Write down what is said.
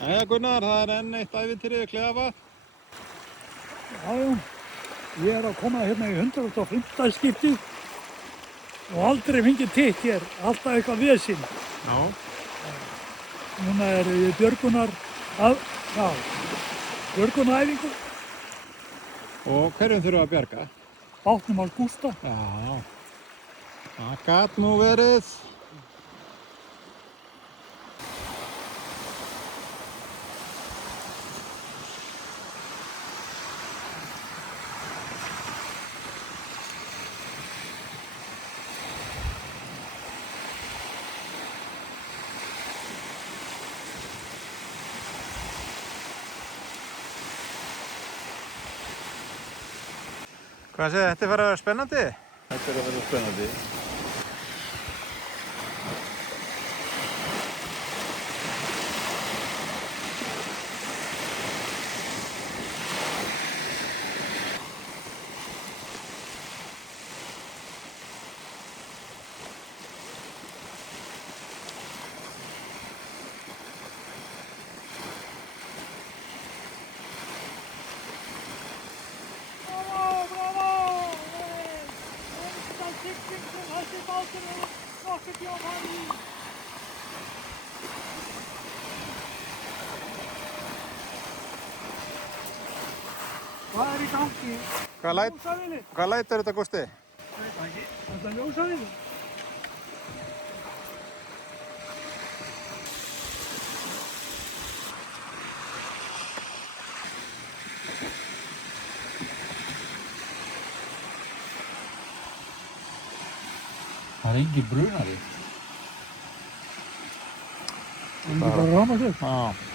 Jæja Gunnar, það enn eitt ævintýri við Kleðavatn. Já, ég að koma hérna í 105. skipti og aldrei fengið tikk hér, alltaf eitthvað vesinn. Já. Núna ég björgunaræfingu. Og hverjum þurfum að bjarga? Bátnum hans Gústa. Já. Það gat nú verið. Hvað segir þetta fara að vera spennandi? Þetta að vera spennandi. Hvað í gangi? Hvað læt þetta Gústi? Veit það ekki. Þetta ljósavél. Það engin brunari. Það bara rafmagnslaust. Já.